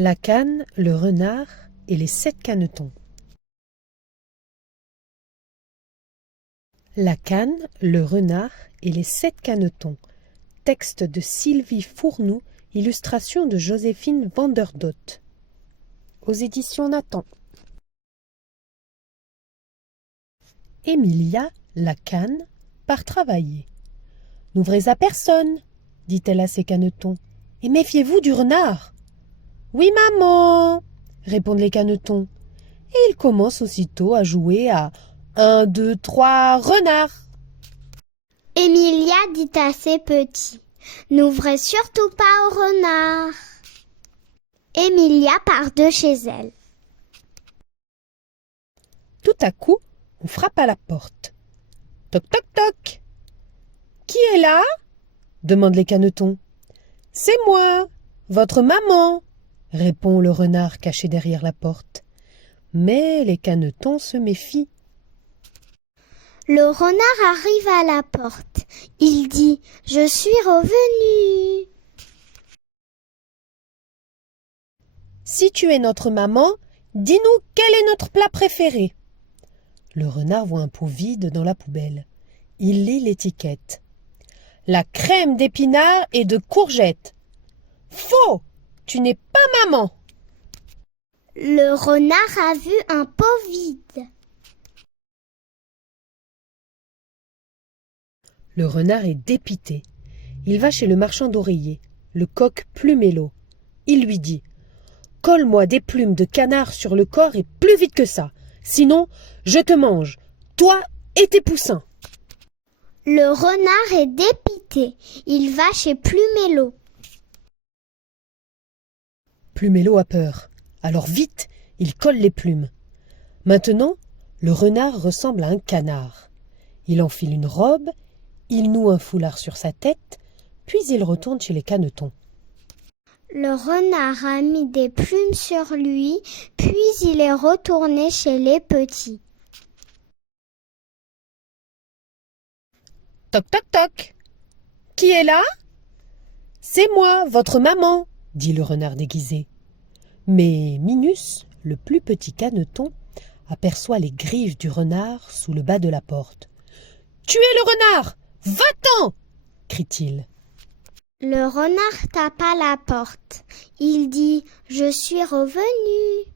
La canne, le renard et les 7 canetons. La canne, le renard et les 7 canetons. Texte de Sylvie Fournoux, illustration de Joséphine Vanderdot. Aux éditions Nathan. Emilia, la canne, part travailler. « N'ouvrez à personne, dit-elle à ses canetons, et méfiez-vous du renard. »« Oui, maman, répondent les canetons, et ils commencent aussitôt à jouer à 1, 2, 3, renard. Emilia dit à ses petits, « N'ouvrez surtout pas au renard. » Emilia part de chez elle. Tout à coup, on frappe à la porte. Toc, toc, toc. « Qui est là ?» demandent les canetons. « C'est moi, votre maman, » répond le renard caché derrière la porte. Mais les canetons se méfient. Le renard arrive à la porte. Il dit, « Je suis revenu. » Si tu es notre maman, dis-nous quel est notre plat préféré. Le renard voit un pot vide dans la poubelle. Il lit l'étiquette. La crème d'épinards et de courgettes. Faux! Tu n'es pas maman! Le renard a vu un pot vide. Le renard est dépité. Il va chez le marchand d'oreillers, le coq Plumélo. Il lui dit « Colle-moi des plumes de canard sur le corps et plus vite que ça, sinon je te mange, toi et tes poussins. » Le renard est dépité. Il va chez Plumélo. Plumélo a peur. Alors vite, il colle les plumes. Maintenant, le renard ressemble à un canard. Il enfile une robe, il noue un foulard sur sa tête, puis il retourne chez les canetons. Le renard a mis des plumes sur lui, puis il est retourné chez les petits. Toc, toc, toc. Qui est là ? C'est moi, votre maman, dit le renard déguisé. Mais Minus, le plus petit caneton, aperçoit les griffes du renard sous le bas de la porte. « Tuez le renard ! Va-t'en » crie-t-il. Le renard tape à la porte. Il dit « Je suis revenu. »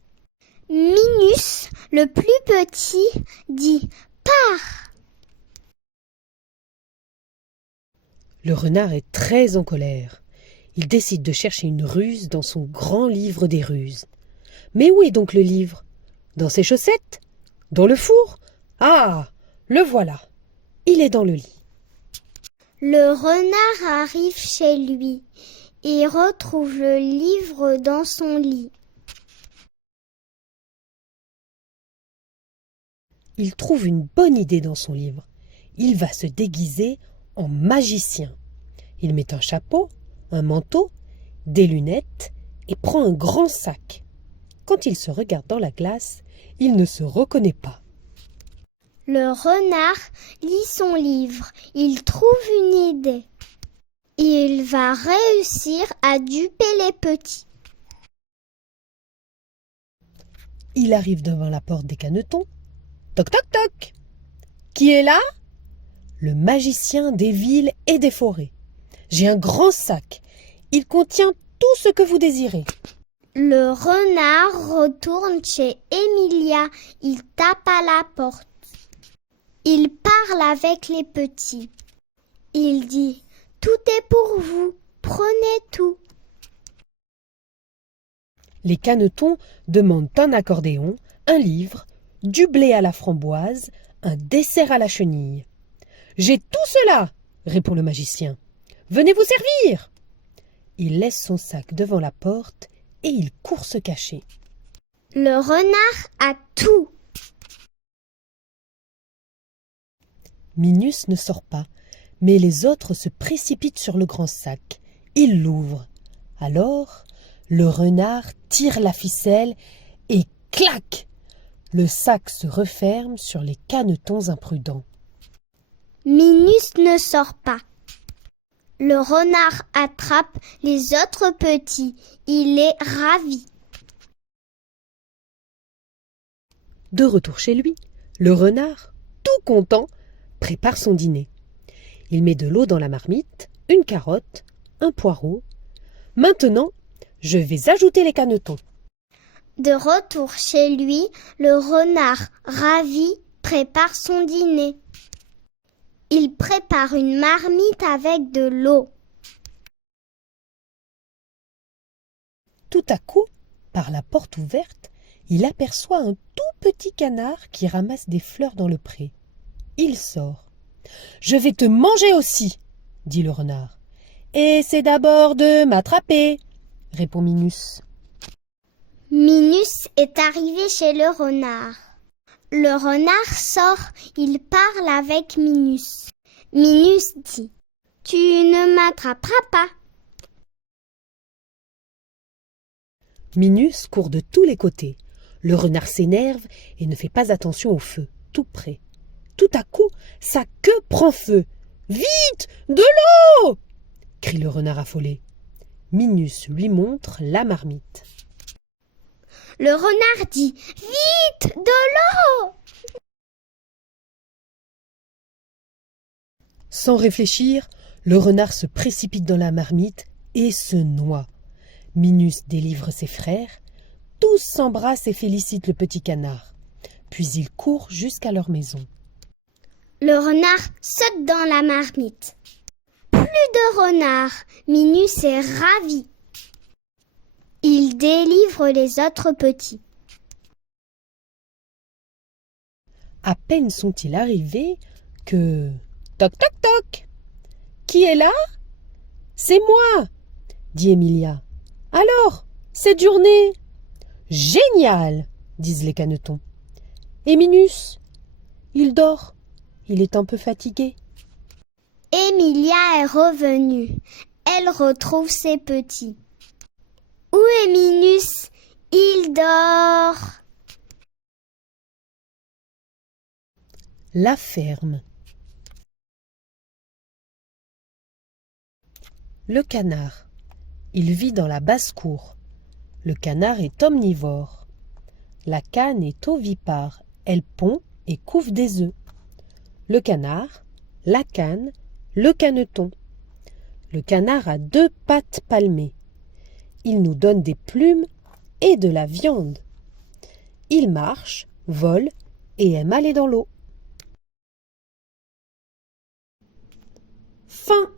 Minus, le plus petit, dit « Pars !» Le renard est très en colère. Il décide de chercher une ruse dans son grand livre des ruses. Mais où est donc le livre ? Dans ses chaussettes ? Dans le four ? Ah, le voilà. Il est dans le lit. Le renard arrive chez lui et retrouve le livre dans son lit. Il trouve une bonne idée dans son livre. Il va se déguiser en magicien. Il met un chapeau, un manteau, des lunettes et prend un grand sac. Quand il se regarde dans la glace, il ne se reconnaît pas. Le renard lit son livre. Il trouve une idée. Il va réussir à duper les petits. Il arrive devant la porte des canetons. Toc toc toc. Qui est là ? Le magicien des villes et des forêts. J'ai un grand sac. Il contient tout ce que vous désirez. Le renard retourne chez Emilia. Il tape à la porte. Il parle avec les petits. Il dit « Tout est pour vous, prenez tout. » Les canetons demandent un accordéon, un livre, du blé à la framboise, un dessert à la chenille. « J'ai tout cela !» répond le magicien. « Venez vous servir !» Il laisse son sac devant la porte et il court se cacher. Le renard a tout. Minus ne sort pas, mais les autres se précipitent sur le grand sac. Ils l'ouvrent. Alors, le renard tire la ficelle et clac ! Le sac se referme sur les canetons imprudents. Minus ne sort pas. Le renard attrape les autres petits. Il est ravi. De retour chez lui, le renard, tout content, prépare son dîner. Il met de l'eau dans la marmite, une carotte, un poireau. Maintenant, je vais ajouter les canetons. De retour chez lui, le renard, ravi, prépare son dîner. Il prépare une marmite avec de l'eau. Tout à coup, par la porte ouverte, il aperçoit un tout petit canard qui ramasse des fleurs dans le pré. Il sort. « Je vais te manger aussi !» dit le renard. « Essaie d'abord de m'attraper !» répond Minus. Minus est arrivé chez le renard. Le renard sort, il parle avec Minus. Minus dit « Tu ne m'attraperas pas !» Minus court de tous les côtés. Le renard s'énerve et ne fait pas attention au feu, tout près. Tout à coup, sa queue prend feu. « Vite, de l'eau !» crie le renard affolé. Minus lui montre la marmite. Le renard dit « Vite, de l'eau !» Sans réfléchir, le renard se précipite dans la marmite et se noie. Minus délivre ses frères. Tous s'embrassent et félicitent le petit canard. Puis ils courent jusqu'à leur maison. Le renard saute dans la marmite. Plus de renards. Minus est ravi. Il délivre les autres petits. À peine sont-ils arrivés que... Toc toc toc! Qui est là? C'est moi, dit Emilia. Alors, cette journée? Génial, disent les canetons. Et Minus? Il dort. Il est un peu fatigué. Emilia est revenue. Elle retrouve ses petits. Où est Minus? Il dort. La ferme. Le canard. Il vit dans la basse-cour. Le canard est omnivore. La cane est ovipare. Elle pond et couve des œufs. Le canard, la cane, le caneton. Le canard a 2 pattes palmées. Il nous donne des plumes et de la viande. Il marche, vole et aime aller dans l'eau. Fin.